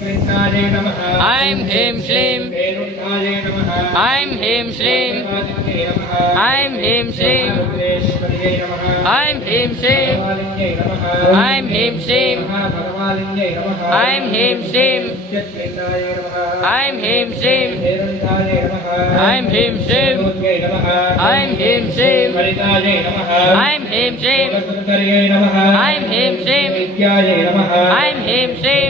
चित्रिन्दाय नमः ऐं ह्रीं श्रीं वेरुण्डाय नमः ऐं ह्रीं श्रीं देवादित्यै नमः ऐं ह्रीं श्रीं रुद्रेश्वर्यै नमः ऐं ह्रीं श्रीं भगवालिङ्गै नमः ऐं ह्रीं श्रीं महाभगवालिङ्गै नमः ऐं ह्रीं श्रीं चित्रिन्दाय नमः ऐं ह्रीं श्रीं वेरुण्डाय नमः ऐं ह्रीं श्रीं ोद्यै नमः ऐं ह्रीं श्रीं हरितायै नमः ऐं ह्रीं श्रीं सुन्दर्यै नमः ऐं ह्रीं श्रीं विद्यायै नमः ऐं ह्रीं श्रीं नीलपताकायै नमः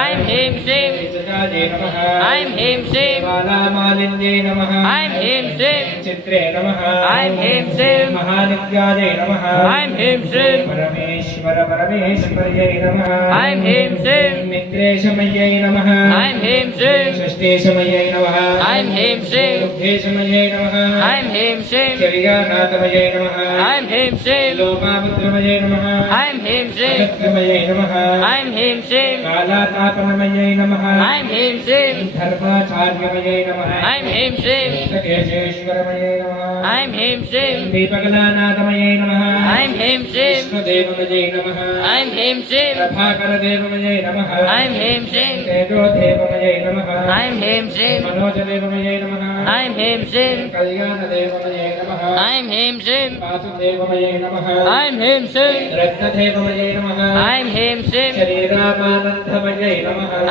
ऐं ह्रीं श्रीं विसजायै नमः ऐं ह्रीं श्रीं बालामालिन्यै नमः ऐं ह्रीं श्रीं चित्रे नमः ऐं ह्रीं श्रीं महानित्यायै नमः ऐं ह्रीं श्रीं परमेश्वर परमेश्वर्यै नमः ऐं ह्रीं श्रीं मित्रेशमय्यै नमः ऐं ह्रीं श्रीं षष्ठेशमय्यै नमः ऐं ह्रीं श्रीं दुग्धेशमय्यै नमः ऐं ह्रीं श्रीं शरीरानाथमये नमः ऐं ह्रीं श्रीं लोपामुद्रमये नमः ऐं ह्रीं श्रीं सत्यमये नमः ऐं హ్రీం శ్రీం కాళాతాపనమయ్యై నమః ఐం హ్రీం శ్రీం ధర్మాచార్యమయ్యై నమః ఐం హ్రీం శ్రీం కేశేశ్వరమయ్యై నమః ఐం హ్రీం శ్రీం దీపకలానాథమయ్యై నమః ఐం హ్రీం శ్రీం విష్ణుదేవమయ్యై నమః ఐం హ్రీం శ్రీం ప్రభాకరదేవమయ్యై నమః ఐం హ్రీం శ్రీం తేజోదేవమయ్యై నమః ఐం హ్రీం శ్రీం మనోజదేవమయ్యై నమః ఐం హ్రీం శ్రీం కళ్యాణదేవమయ్యై నమః ఐం హ్రీం శ్రీం వాసుదేవమయ్యై నమః ఐం హ్రీం శ్రీం రత్నదేవమయ్యై నమః ఐం హ్రీం శ్రీం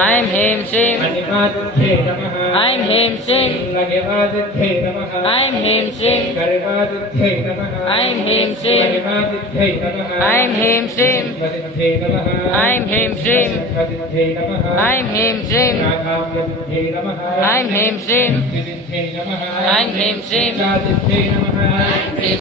ऐं ह्रीं श्रीं मणिपादुद्धे नमः ऐं ह्रीं श्रीं लघवादुद्धे नमः ऐं ह्रीं श्रीं गर्वादुद्धे नमः ऐं ह्रीं श्रीं महिमादुद्धे नमः ऐं ह्रीं श्रीं गतिमधे नमः ऐं ह्रीं श्रीं गतिमधे नमः ऐं ह्रीं श्रीं नागाम्यबुद्धे नमः ऐं ह्रीं श्रीं सिद्धिद्धे नमः ऐं ह्रीं श्रीं चादिद्धे नमः ह्रीं